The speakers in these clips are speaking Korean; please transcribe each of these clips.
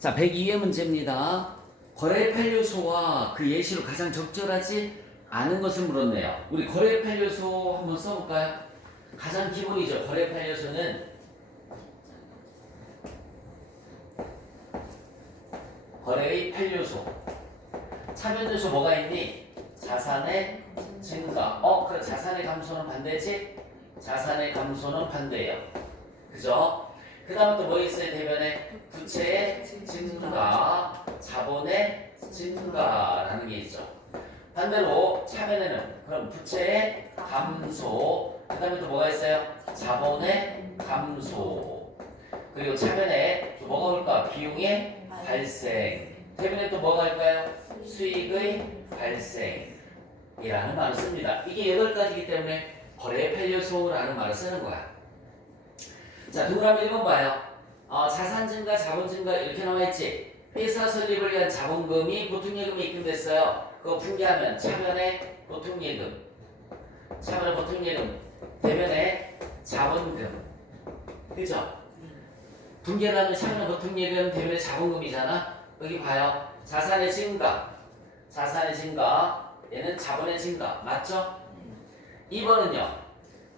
자, 102의 문제입니다. 거래 판료소와 그 예시로 가장 적절하지 않은 것을 물었네요. 우리 거래 판료소 한번 써볼까요? 가장 기본이죠. 거래 판료소는 거래의 판료소. 차변 요소 뭐가 있니? 자산의 증가. 그래, 자산의 감소는 반대지? 자산의 감소는 반대예요. 그죠? 그 다음에 또 뭐 있어요? 대변에 부채의 증가, 자본의 증가라는 게 있죠. 반대로 차변에는 그럼 부채의 감소, 그 다음에 또 뭐가 있어요? 자본의 감소. 그리고 차변에 또 뭐가 올까? 비용의 발생. 대변에 또 뭐가 올까요? 수익의 발생이라는 말을 씁니다. 이게 8가지이기 때문에 거래 판료소라는 말을 쓰는 거야. 자, 동그라미 1번 봐요. 자산 증가, 자본 증가 이렇게 나와있지. 회사 설립을 위한 자본금이 보통예금에 입금됐어요. 그거 분개하면 차변에 보통예금, 차변에 보통예금, 대변에 자본금. 그죠? 분개를 하면 차변에 보통예금, 대변에 자본금이잖아. 여기 봐요. 자산의 증가, 자산의 증가, 얘는 자본의 증가. 맞죠? 2번은요.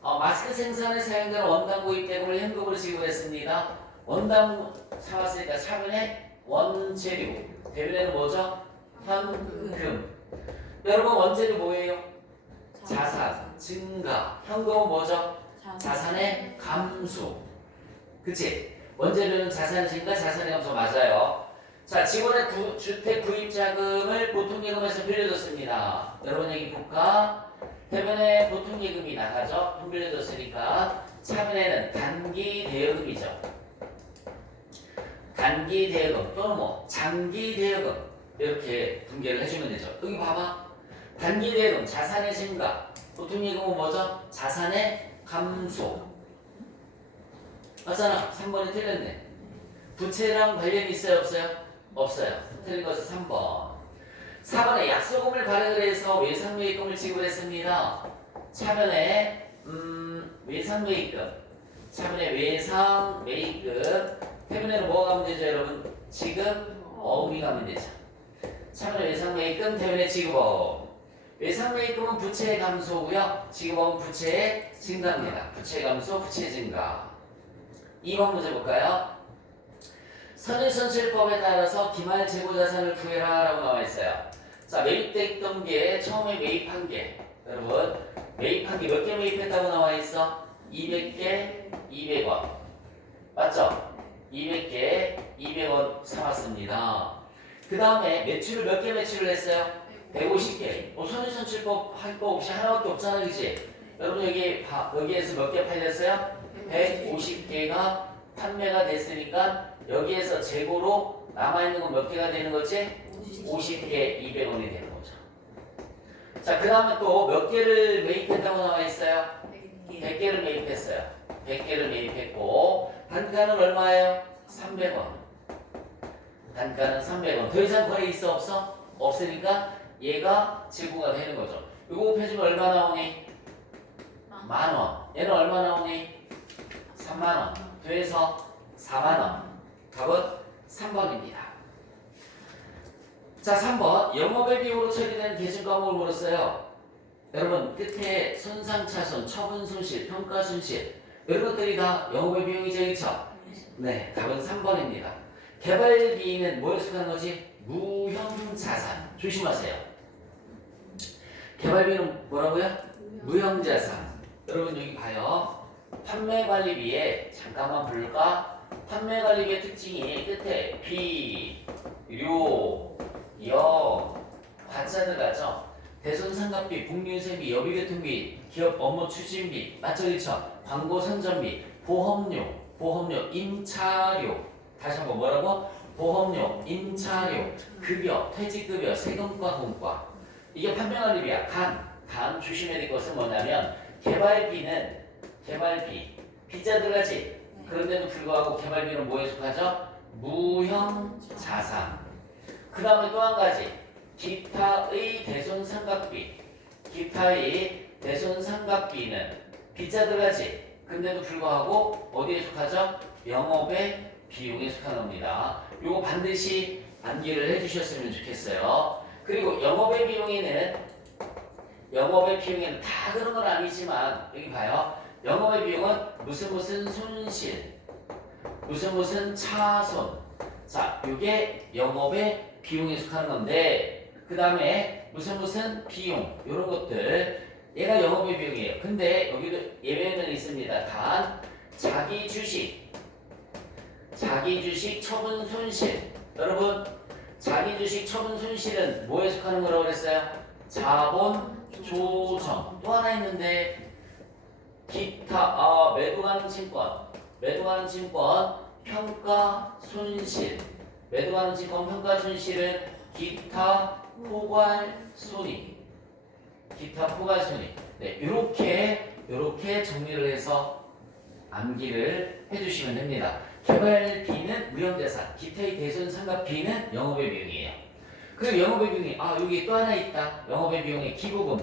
마스크 생산에 사용되는 원당 구입 대금을 현금으로 지급했습니다. 원당 사왔으니까 차변에 원재료, 대변에는 뭐죠? 현금. 여러분 원재료 뭐예요? 자산, 증가. 현금은 뭐죠? 자산의 감소. 그치? 원재료는 자산의 증가, 자산의 감소 맞아요. 자, 직원의 주택 구입 자금을 보통예금에서 빌려줬습니다. 여러분 여기 볼까? 대변에 보통예금이 나가죠. 돈 빌려줬으니까 차변에는 단기 대여금이죠. 단기 대여금 또는 뭐 장기 대여금 이렇게 분개를 해주면 되죠. 여기 봐봐. 단기 대여금 자산의 증가, 보통예금은 뭐죠? 자산의 감소. 맞잖아. 3번이 틀렸네. 부채랑 관련이 있어요? 없어요? 없어요. 틀린 것은 3번. 4번에 약소금을 발행을 해서 외상매입금을 지급했습니다. 차변에 외상매입금, 차변에 외상매입금, 대변에는 뭐가 가면 되죠, 여러분? 지급어음이 가면 되죠. 차변에 외상매입금, 대변에 지급어음. 외상매입금은 부채의 감소고요. 지급어음은 부채의 증가입니다. 부채 감소, 부채 증가. 2번 문제 볼까요? 선의선출법에 따라서 기말 재고자산을 구해라 라고 나와있어요. 자, 매입됐던 게 처음에 매입한 게 여러분 매입한 게 몇 개 매입했다고 나와있어? 200개 200원 맞죠? 200개 200원 사왔습니다. 그 다음에 매출을 몇 개 매출을 했어요? 150개. 선의선출법 할 거 없이 하나밖에 없잖아, 그치? 여러분 여기에서 몇 개 팔렸어요? 150개가 판매가 됐으니까 여기에서 재고로 남아있는 건 몇 개가 되는 거지? 50개 200원이 되는 거죠. 자, 그 다음에 또 몇 개를 매입했다고 나와있어요? 100개를 매입했어요. 100개를 매입했고 단가는 얼마예요? 300원. 단가는 300원. 더 이상 거래 있어? 없어? 없으니까 얘가 재고가 되는 거죠. 이거 곱해주면 얼마 나오니? 만원. 얘는 얼마 나오니? 3만원. 더해서 4만원. 답은 3번입니다. 자, 3번. 영업의 비용으로 처리된 계정 과목을 물었어요. 여러분, 끝에 손상차손, 처분 손실, 평가 손실 이런 것들이 다 영업의 비용이죠, 그쵸? 네, 답은 3번입니다. 개발비는 뭐에 속하는 거지? 무형자산. 조심하세요. 개발비는 뭐라고요? 무형자산. 여러분 여기 봐요. 판매관리비에 잠깐만 볼까? 판매관리비의 특징이 끝에 비, 료, 여, 과자 들어가죠. 대손상가비, 복리유세비, 여비교통비, 기업 업무 추진비, 맞죠, 그쵸? 광고 선전비, 보험료, 임차료. 다시 한번 뭐라고? 보험료, 임차료, 급여, 퇴직급여, 세금과 공과. 이게 판매관리비야. 단 조심해야 될 것은 뭐냐면 개발비, 비자 들어가지. 그런데도 불구하고 개발비는 뭐에 속하죠? 무형자산. 그 다음에 또 한 가지. 기타의 대손상각비. 기타의 대손상각비는 비자 들어가지. 근데도 불구하고 어디에 속하죠? 영업의 비용에 속한 겁니다. 요거 반드시 암기를 해주셨으면 좋겠어요. 그리고 영업의 비용에는 다 그런 건 아니지만 여기 봐요. 영업의 비용은 무슨 손실, 무슨 차손. 자, 요게 영업의 비용에 속하는 건데 그 다음에 무슨 비용 이런 것들 얘가 영업의 비용이에요. 근데 여기도 예외는 있습니다. 단 자기 주식 처분 손실. 여러분 자기 주식 처분 손실은 뭐에 속하는 거라고 그랬어요? 자본 조정. 또 하나 있는데 기타 매도 가능 증권 평가 손실. 매도 가능 증권 평가 손실은 기타 포괄 손익. 네, 이렇게 정리를 해서 암기를 해주시면 됩니다. 개발비는 무형자산, 기타의 대손 상각비는 영업의 비용이에요. 그리고 영업의 비용이 여기 또 하나 있다. 영업의 비용의 기부금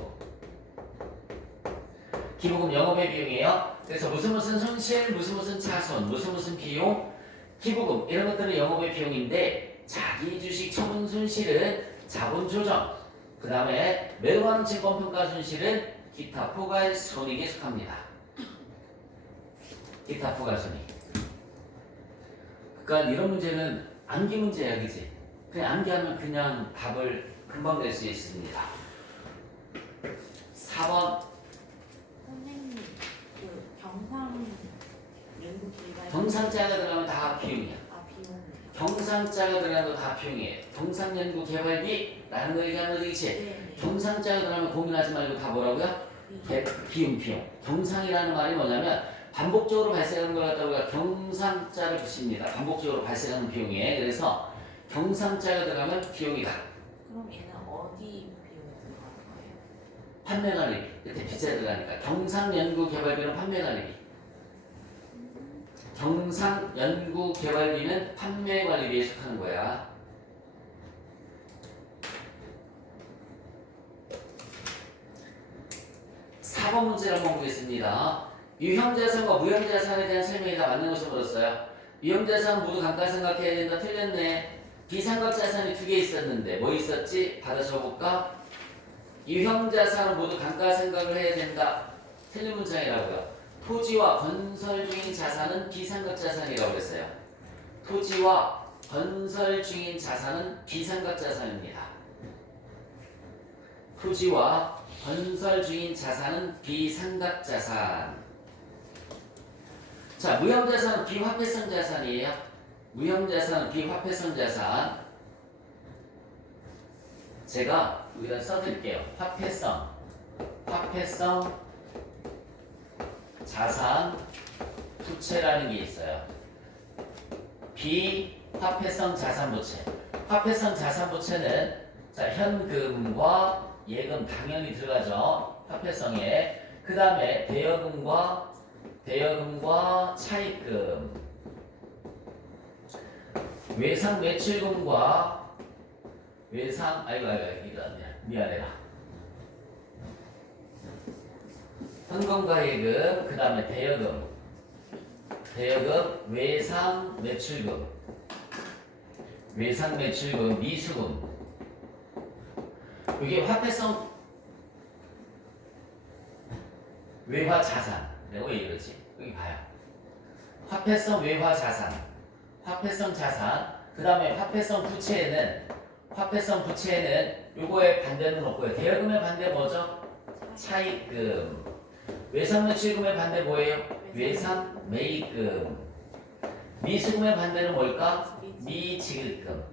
영업의 비용이에요. 그래서 무슨 손실, 무슨 차손, 무슨 비용, 기부금 이런 것들은 영업의 비용인데 자기 주식 처분 손실은 자본 조정, 그 다음에 매도 가능 증권 평가 손실은 기타 포괄 손익에 속합니다. 기타 포괄 손익. 그러니까 이런 문제는 암기 문제야, 그지? 그냥 암기하면 그냥 답을 금방 낼 수 있습니다. 4번. 선생님, 그 경상 경상자가 들어가면 다 비용이야. 비용. 경상자가 들어가면 다 비용이에요. 경상연구개발비라는 거 얘기하는 거지, 그치? 네. 경상자가 들어가면 고민하지 말고 다 뭐라고요? 비용. 경상이라는 말이 뭐냐면 반복적으로 발생하는 걸 갖다가 우리가 경상자를 붙입니다. 반복적으로 발생하는 비용이에요. 그래서 경상자가 들어가면 비용이다. 그럼 얘는 어디 비용이 들어가는 거예요? 판매관리비. 그때 비자 들어가니까 경상연구개발비는 판매관리비. 경상연구개발비는 판매관리비에 속하는 거야. 4번 문제를 한번 보겠습니다. 유형자산과 무형자산에 대한 설명이 다 맞는 것을 물었어요. 유형자산 모두 감가상각해야 된다. 틀렸네. 비상각자산이 2개 있었는데 뭐 있었지? 받아 적어볼까? 유형자산은 모두 감가상각을 해야 된다. 틀린 문장이라고요. 토지와 건설 중인 자산은 비상각자산이라고 했어요. 토지와 건설 중인 자산은 비상각자산입니다. 토지와 건설 중인 자산은 비상각자산. 자, 무형자산은 비화폐성 자산이에요. 무형자산은 비화폐성 자산. 제가 여기다 써드릴게요. 화폐성 자산 부채라는 게 있어요. 비화폐성 자산 부채. 화폐성 자산 부채는 자, 현금과 예금 당연히 들어가죠. 화폐성에. 그 다음에 대여금과 차입금, 외상 매출금과 미안해라. 현금과 예금, 그 다음에 대여금, 외상 매출금, 미수금. 이게 화폐성 외화 자산. 내가 왜 이러지? 여기 봐요. 화폐성 외화 자산, 그 다음에 화폐성 부채에는 요거의 반대는 없고요. 대여금의 반대 뭐죠? 차입금. 외상 매출금의 반대 뭐예요? 외상 매입금. 미수금의 반대는 뭘까? 미지급금.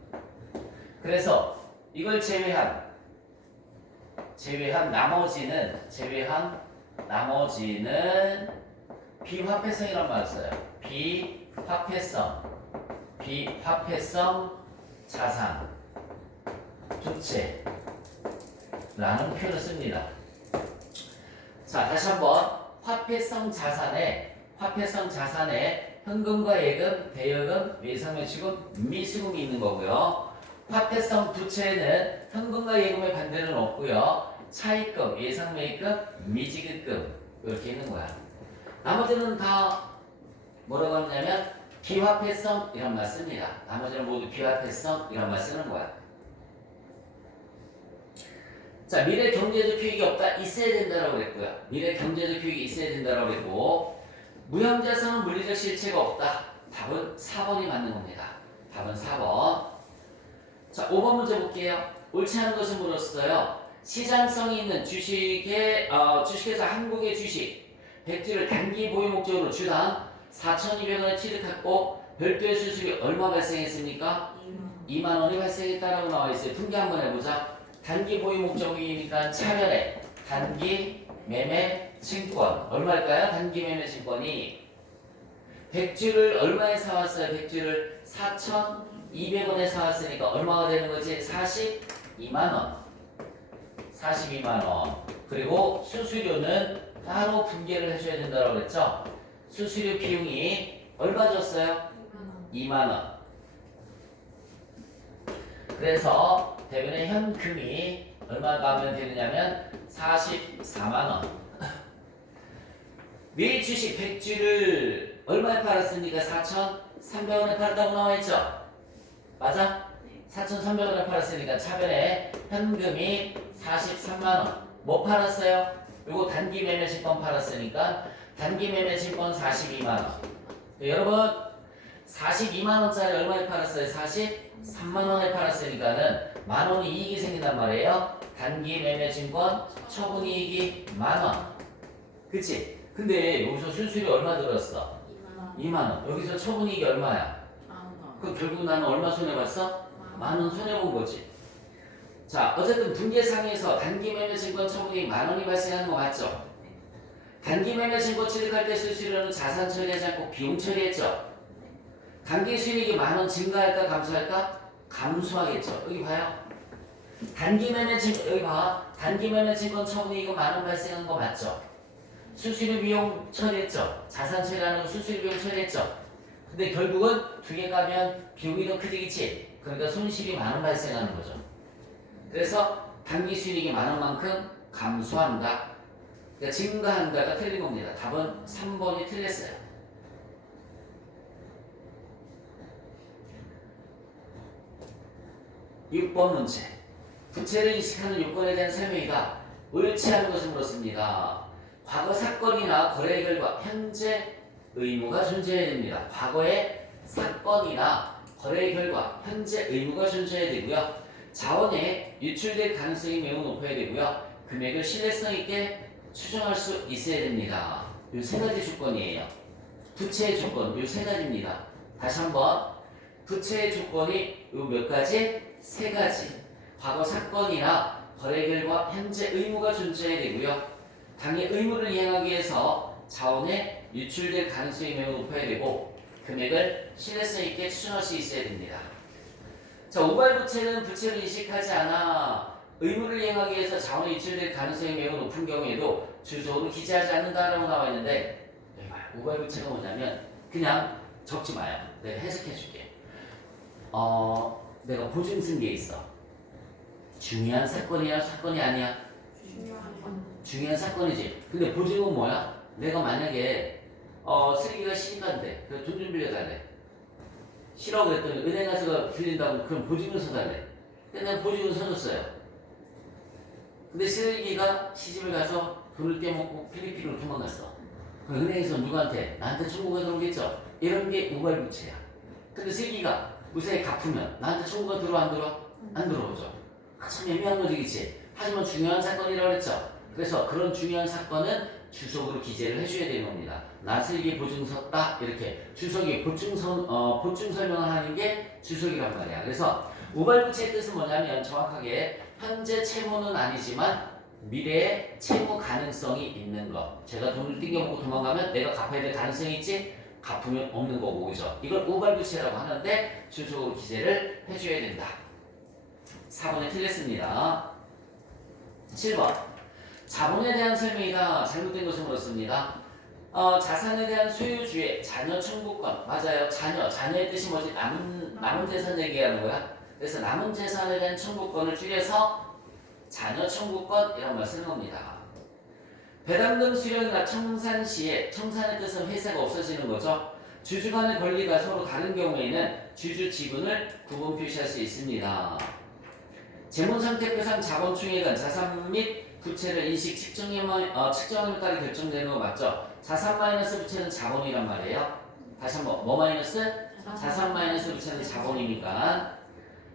그래서 이걸 제외한 나머지는 비화폐성이란 말을 써요. 비화폐성 자산 부채라는 표현을 씁니다. 자, 다시 한번 화폐성 자산에 현금과 예금, 대여금, 외상매출금, 미수금이 있는 거고요. 화폐성 부채에는 현금과 예금의 반대는 없고요. 차입금, 예상매입금, 미지급금 이렇게 있는 거야. 나머지는 다 뭐라고 하냐면 비화폐성 이런 말 씁니다. 나머지는 모두 비화폐성 이런 말 쓰는 거야. 자, 미래 경제적 효익이 없다. 있어야 된다라고 그랬고요. 미래 경제적 효익이 있어야 된다라고 그랬고, 무형자산은 물리적 실체가 없다. 답은 4번이 맞는 겁니다. 답은 4번. 자, 5번 문제 볼게요. 옳지 않은 것을 물었어요. 시장성이 있는 주식에서 한국의 주식 100주를 단기 보유 목적으로 주당 4,200원에 취득했고 별도의 수수료 얼마 발생했습니까? 2만 원이 발생했다라고 나와 있어요. 분개 한번 해보자. 단기 보유 목적이니까 차별에 단기 매매 증권 얼마일까요? 단기 매매 증권이 100주를 얼마에 사왔어요? 100주를 4,200원에 사왔으니까 얼마가 되는 거지? 42만 원. 42만 원. 그리고 수수료는 따로 분개를 해줘야 된다고 그랬죠? 수수료 비용이 얼마 줬어요? 2만 원. 그래서 대변의 현금이 얼마 가면 되느냐면 44만 원. 미래 주식 100주를 얼마에 팔았습니까? 4,300원에 팔았다고 나와있죠? 맞아? 4,300원에 팔았으니까 차변에 현금이 43만원. 뭐 팔았어요? 요거 단기 매매 증권 팔았으니까 단기 매매 증권 42만원. 여러분 42만원짜리 얼마에 팔았어요? 43만원에 팔았으니까는 만원이 이익이 생긴단 말이에요. 단기 매매 증권 처분이익이 만원. 그치? 근데 여기서 수수료 얼마 들었어? 2만원. 여기서 처분이익이 얼마야? 그럼 결국 나는 얼마 손해봤어? 만원 손해본 거지. 자, 어쨌든 분계상에서 단기 매매 증권 처분이 만원이 발생하는 거 맞죠? 단기 매매 증권 취득할 때 수수료는 자산 처리하지 않고 비용 처리했죠? 단기 수익이 만원 증가할까 감소할까? 감소하겠죠. 여기 봐요. 단기 매매 증권 여기 봐. 단기 매매 증권 처분이익은 만원 발생한 거 맞죠? 수수료 비용 처리했죠? 자산 처리하는 거 수수료 비용 처리했죠? 근데 결국은 두 개 가면 비용이 더 크지겠지? 그러니까 손실이 만원 발생하는 거죠. 그래서 단기 수익이 만원만큼 감소한다. 그러니까 증가한다가 틀린 겁니다. 답은 3번이 틀렸어요. 6번 문제. 부채를 인식하는 요건에 대한 설명이다. 옳지 않은 것을 물었습니다. 과거 사건이나 거래 결과 현재 의무가 존재해야 됩니다. 과거의 사건이나 거래 결과 현재 의무가 존재해야 되고요. 자원에 유출될 가능성이 매우 높아야 되고요. 금액을 신뢰성 있게 추정할 수 있어야 됩니다. 이 세 가지 조건이에요. 부채의 조건 이 세 가지입니다. 다시 한번 부채의 조건이 이 몇 가지? 세 가지. 과거 사건이나 거래 결과 현재 의무가 존재해야 되고요. 당의 의무를 이행하기 위해서 자원에 유출될 가능성이 매우 높아야 되고 금액을 신뢰성 있게 추정할 수 있어야 됩니다. 자, 우발부채는 부채를 인식하지 않아 의무를 이행하기 위해서 자원이 유출될 가능성이 매우 높은 경우에도 주소로 기재하지 않는다라고 나와 있는데 우발부채가 뭐냐면 그냥 적지 마요. 내가 해석해 줄게. 내가 보증 쓴 게 있어. 중요한 사건이야 사건이 아니야? 중요한 사건이지. 근데 보증은 뭐야? 내가 만약에 쓰레기가 시간돼. 그래서 돈 좀 빌려달래. 싫어 그랬더니 은행 가서 빌린다고 그럼 보증을 서달래. 근데 내가 보증을 서줬어요. 근데 쓰레기가 시집을 가서 돈을 떼먹고 필리핀으로 도망갔어. 그럼 은행에서 누구한테? 나한테 청구가 들어오겠죠? 이런 게 우발부채야. 근데 쓰레기가 무사히 갚으면 나한테 청구가 들어와 안 들어와? 안 들어오죠. 참 애매한 거지 그치? 하지만 중요한 사건이라고 했죠. 그래서 그런 중요한 사건은 주석으로 기재를 해줘야 되는 겁니다. 나 쓰레기 보증 섰다 이렇게 주석이 보증 설명을 하는 게 주석이란 말이야. 그래서 우발부채의 뜻은 뭐냐면 정확하게 현재 채무는 아니지만 미래에 채무 가능성이 있는 것. 제가 돈을 띵겨먹고 도망가면 내가 갚아야 될 가능성이 있지? 갚으면 없는 거고 그죠? 이걸 우발부채라고 하는데 주석으로 기재를 해줘야 된다. 4번에 틀렸습니다. 7번 자본에 대한 설명이다. 잘못된 것을 물었습니다. 자산에 대한 소유주의 자녀 청구권 맞아요. 자녀의 뜻이 뭐지? 남은 재산 얘기하는 거야. 그래서 남은 재산에 대한 청구권을 줄여서 자녀 청구권 이런 말 쓰는 겁니다. 배당금 수령이나 청산 시에 청산의 뜻은 회사가 없어지는 거죠. 주주 간의 권리가 서로 다른 경우에는 주주 지분을 구분 표시할 수 있습니다. 재무상태표상 자본총액은 자산 및 부채를 인식 측정에 따라 결정되는 거 맞죠? 자산 마이너스 부채는 자본이란 말이에요. 다시 한번 뭐 마이너스? 자산 마이너스 부채는 자본이니까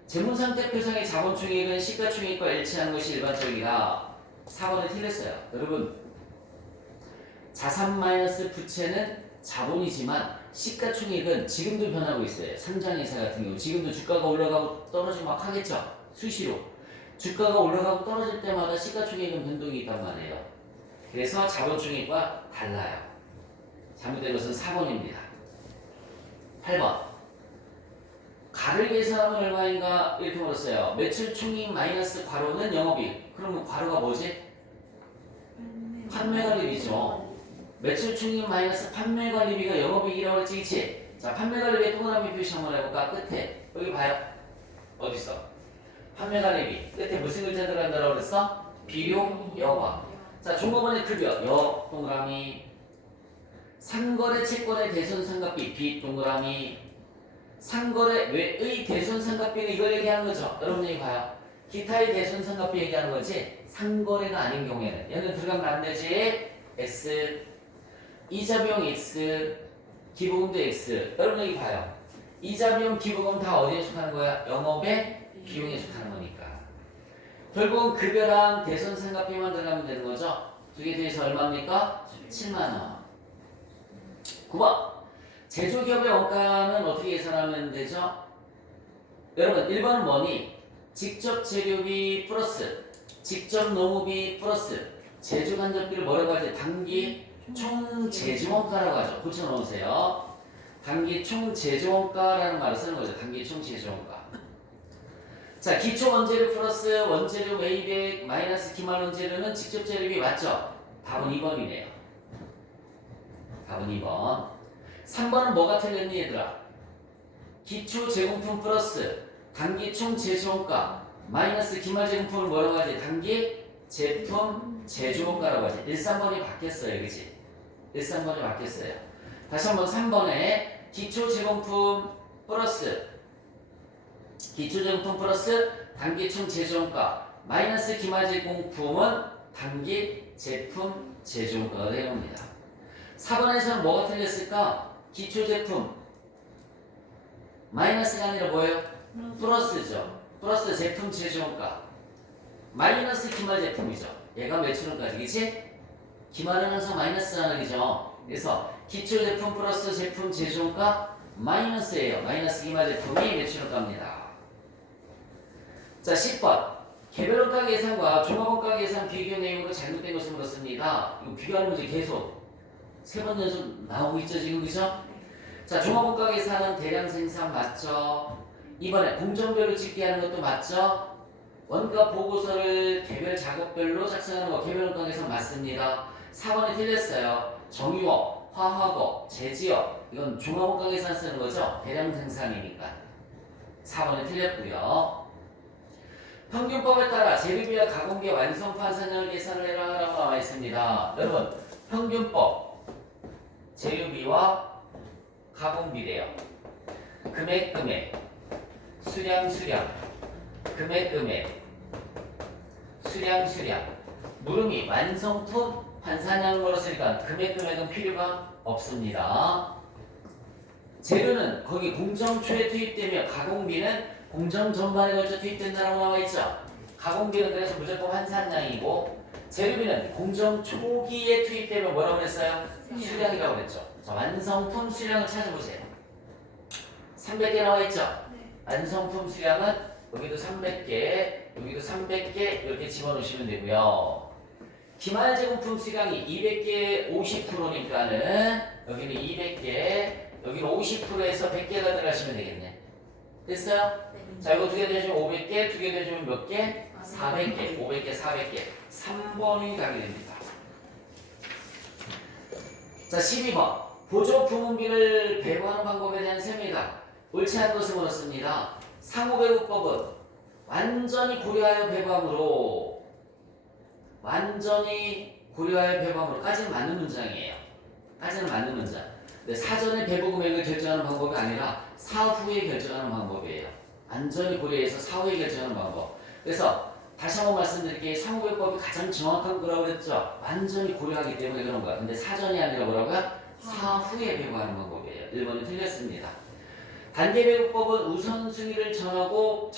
재무상태표상의 자본총액은 시가총액과 일치하는 것이 일반적이다. 4번에 틀렸어요. 여러분 자산 마이너스 부채는 자본이지만 시가총액은 지금도 변하고 있어요. 상장회사 같은 경우 지금도 주가가 올라가고 떨어지고 막 하겠죠. 수시로 주가가 올라가고 떨어질 때마다 시가총액은 변동이 있단 말이에요. 그래서 자본총액과 달라요. 잘못된 것은 4번입니다. 8번 가를 계산하면 얼마인가 이렇게 물었어요. 매출 총익 마이너스 괄호는 영업이익. 그러면 괄호가 뭐지? 판매관리비죠. 매출 총익 마이너스 판매관리비가 영업이익이라고 했지, 그치? 자, 판매관리비의 동그라미 표시 한번 해볼까? 끝에 여기 봐요. 어디 있어? 판매관리비 끝에 무슨 글자 들어간다고 그랬어? 비용 여과. 자, 종업원의 급여 여 동그라미. 상거래 채권의 대손상각비 비 동그라미. 상거래 외의 대손상각비는 이걸 얘기하는 거죠. 여러분 여기 봐요. 기타의 대손상각비 얘기하는 거지. 상거래가 아닌 경우에는 얘는 들어가면 안 되지. X 이자 비용 X 기부금도 X. 여러분 여기 봐요. 이자 비용 기부금 다 어디에 속하는 거야? 영업의 비용에 속하는 거니까. 결국은 급여랑 대손상각비만 들어가면 되는 거죠. 두 개 더해서 얼마입니까? 7만원. 9번 제조기업의 원가는 어떻게 계산하면 되죠? 여러분 1번은 뭐니? 직접 재료비 플러스 직접 노무비 플러스 제조간접비를 뭐라고 하지? 단기 총제조원가라고 하죠. 붙여놓으세요. 단기 총제조원가라는 말을 쓰는 거죠. 단기 총제조원가. 자, 기초 원재료 플러스 원재료 매입액 마이너스 기말 원재료는 직접 재료비 맞죠? 답은 2번이네요. 답은 2번. 3번은 뭐가 틀렸니 얘들아? 기초 제공품 플러스 단기 총 제조원가 마이너스 기말 제공품을 뭐라고 하지? 단기 제품 제조원가라고 하지. 1, 3번이 바뀌었어요. 그치? 1, 3번이 바뀌었어요. 다시 한번 3번에 기초 제공품 플러스 기초 제공품 플러스 단기 총 제조원가 마이너스 기말 제공품은 단기 제품 제조원가가 되옵니다. 4번에서는 뭐가 틀렸을까? 기초 제품 마이너스가 아니라 뭐예요? 플러스죠. 플러스 제품 제조원가 마이너스 기말 제품이죠. 얘가 매출원가지, 그치? 기말은 항상 마이너스 하나이죠. 그래서 기초 제품 플러스 제품 제조원가 마이너스예요. 마이너스 기말 제품이 매출원가입니다. 자, 10번 개별원가 계산과 종합원가 계산 비교 내용으로 잘못된 것을 물었습니다. 이거 비교하는 문제 계속 3번 연속 나오고 있죠 지금, 그죠? 자, 종합원가 계산은 대량 생산 맞죠? 이번에 공정별로 집계 하는 것도 맞죠? 원가 보고서를 개별 작업별로 작성하는 거 개별원가 계산 맞습니다. 4번이 틀렸어요. 정유업, 화학업, 제지업 이건 종합원가 계산 쓰는 거죠? 대량 생산이니까 4번이 틀렸고요. 평균법에 따라 재료비와 가공비의 완성 판산량을 계산을 해라라고 나와 있습니다. 여러분 평균법 재료비와 가공비래요. 금액 수량 금액 수량 물음이 완성품 판산량을 걸었으니까 금액은 필요가 없습니다. 재료는 거기 공정 초에 투입되며 가공비는 공정 전반에 걸쳐 투입된다라고 나와 있죠. 가공비는 그래서 무조건 환산량이고 재료비는 공정 초기에 투입되면 뭐라고 그랬어요? 수량이라고 그랬죠. 자, 완성품 수량을 찾아보세요. 300개 나와 있죠. 완성품 수량은 여기도 300개, 여기도 300개 이렇게 집어넣으시면 되고요. 기말 제공품 수량이 200개 50%니까는 여기는 200개, 여기는 50%에서 100개가 들어가시면 되겠네. 됐어요? 자, 이거 두 개 되시면 500개, 두 개 되시면 몇 개? 400개, 500개, 400개. 3번이 가게 됩니다. 자, 12번. 보조 부문비를 배부하는 방법에 대한 설명이다. 옳지 않은 것을 물었습니다. 상호배부법은 완전히 고려하여 배부함으로 까지는 맞는 문장이에요. 까지는 맞는 문장. 근데 사전에 배부 금액을 결정하는 방법이 아니라 사후에 결정하는 방법이에요. 안전히 고려해서 사후에 결정하는 방법. 그래서 다시 한번 말씀드릴게요. 상호배법이 가장 정확한 거라고 그랬죠. 완전히 고려하기 때문에 그런 거야. 근데 사전이 아니라 뭐라고요? 사후에 배부하는 방법이에요. 1번이 틀렸습니다. 단계배부법은 우선순위를 정하고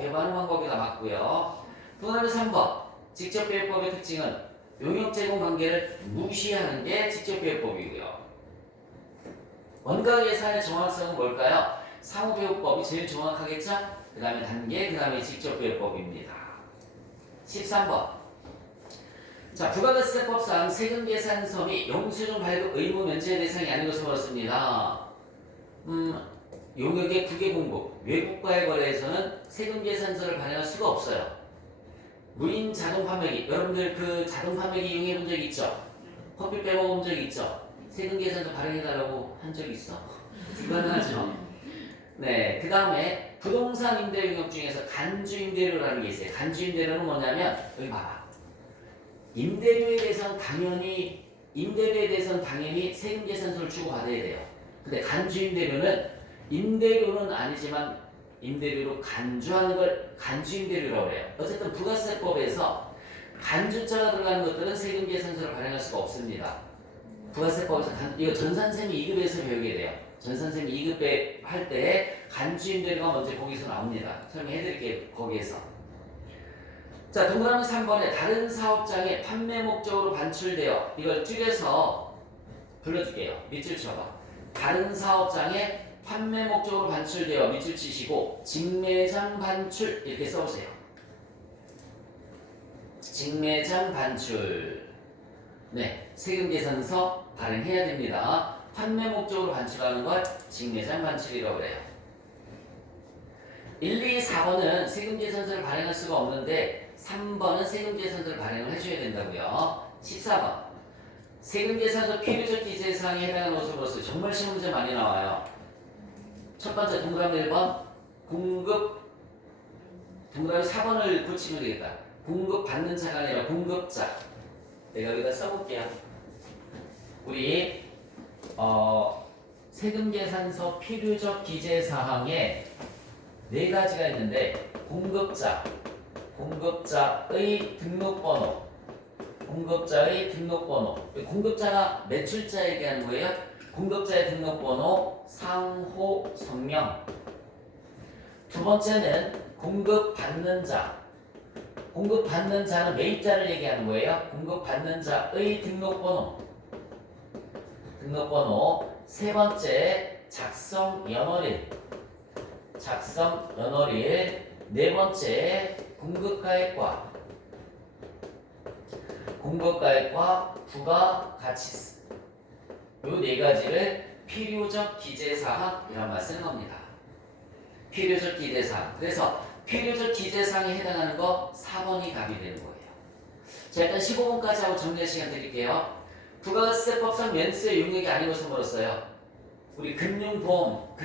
배부하는 방법이다. 맞고요. 그 다음에 3번 직접배부법의 특징은 용역 제공 관계를 무시하는 게 직접배부법이고요. 원가 계산의 정확성은 뭘까요? 상호배부법이 제일 정확하겠죠? 그 다음에 단계, 그 다음에 직접배부법입니다. 13번. 자, 부가가치세법상 세금계산서 및 영수증 발급 의무 면제 대상이 아닌 것을 물었습니다. 용역의 국외공급, 외국과의 거래에서는 세금계산서를 발행할 수가 없어요. 무인 자동 판매기, 여러분들 그 자동 판매기 이용해 본 적 있죠? 커피 빼먹은 적 있죠? 세금계산서 발행해달라고 한 적 있어? 불가능하죠? 네, 그 다음에 부동산 임대 용역 중에서 간주임대료라는 게 있어요. 간주임대료는 뭐냐면 여기 봐봐. 임대료에 대해서는 당연히 세금계산서를 주고받아야 돼요. 근데 간주임대료는 임대료는 아니지만 임대료로 간주하는 걸 간주임대료라고 해요. 어쨌든 부가세법에서 간주자가 들어가는 것들은 세금계산서를 발행할 수가 없습니다. 부가세법에서 이거 전산세미 2급에서 배우게 돼요. 전산세미 2급 할 때 간주임대료가 먼저 거기서 나옵니다. 설명해드릴게요. 거기에서. 자, 동그라미 3번에 다른 사업장에 판매 목적으로 반출되어 이걸 줄여서 불러줄게요. 밑줄 쳐봐. 다른 사업장에 판매 목적으로 반출되어 밑줄 치시고 직매장 반출 이렇게 써보세요. 직매장 반출. 네, 세금계산서 발행해야 됩니다. 판매 목적으로 반출하는 걸 직매장 반출이라고 그래요. 1, 2, 4번은 세금계산서를 발행할 수가 없는데 3번은 세금계산서를 발행을 해줘야 된다고요. 14번 세금계산서 필요적 기재사항에 해당하는 것을 물었어요. 정말 시험 문제 많이 나와요. 첫 번째 동그라미 1번 동그라미 4번을 고치면 되겠다. 공급 받는 자가 아니라 공급자. 내가 여기다 써볼게요. 우리 세금계산서 필요적 기재사항에 4가지가 있는데 공급자의 등록번호, 공급자가 매출자 얘기하는 거예요. 공급자의 등록번호, 상호 성명. 두 번째는 공급받는 자는 매입자를 얘기하는 거예요. 공급받는 자의 등록번호. 세 번째 작성 연월일. 네 번째 공급가액과 부가가치세. 요 4가지를 필요적 기재사항이란 말 쓰는 겁니다. 필요적 기재사항. 그래서 필요적 기재사항에 해당하는 거 4번이 답이 되는 거예요. 자, 일단 15번까지 하고 정리할 시간 드릴게요. 부가가치세법상 면세 용역이 아닌 것을 물었어요. 우리 금융보험,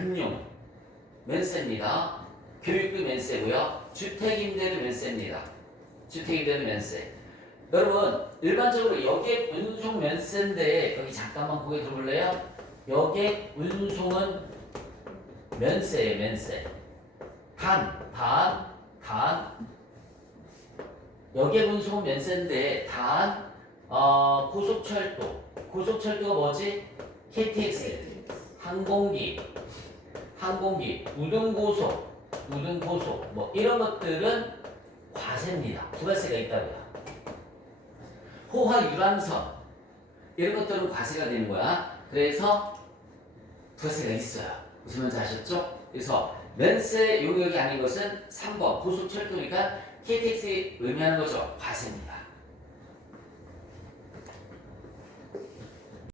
면세입니다. 교육비 면세고요. 주택임대료 면세입니다. 여러분 일반적으로 여객 운송 면세인데 여기 잠깐만 고개 들어볼래요? 여객 운송은 면세예요. 면세. 단 여객 운송은 면세인데 단 고속철도가 뭐지? KTX, 항공기, 우등고속 뭐 이런 것들은 과세입니다. 부가세가 있다고요. 호화 유람선 이런 것들은 과세가 되는 거야. 그래서 부가세가 있어요. 무슨 말인지 아셨죠? 그래서 면세 용역이 아닌 것은 3번 고속철도니까 KTX에 의미하는 거죠. 과세입니다.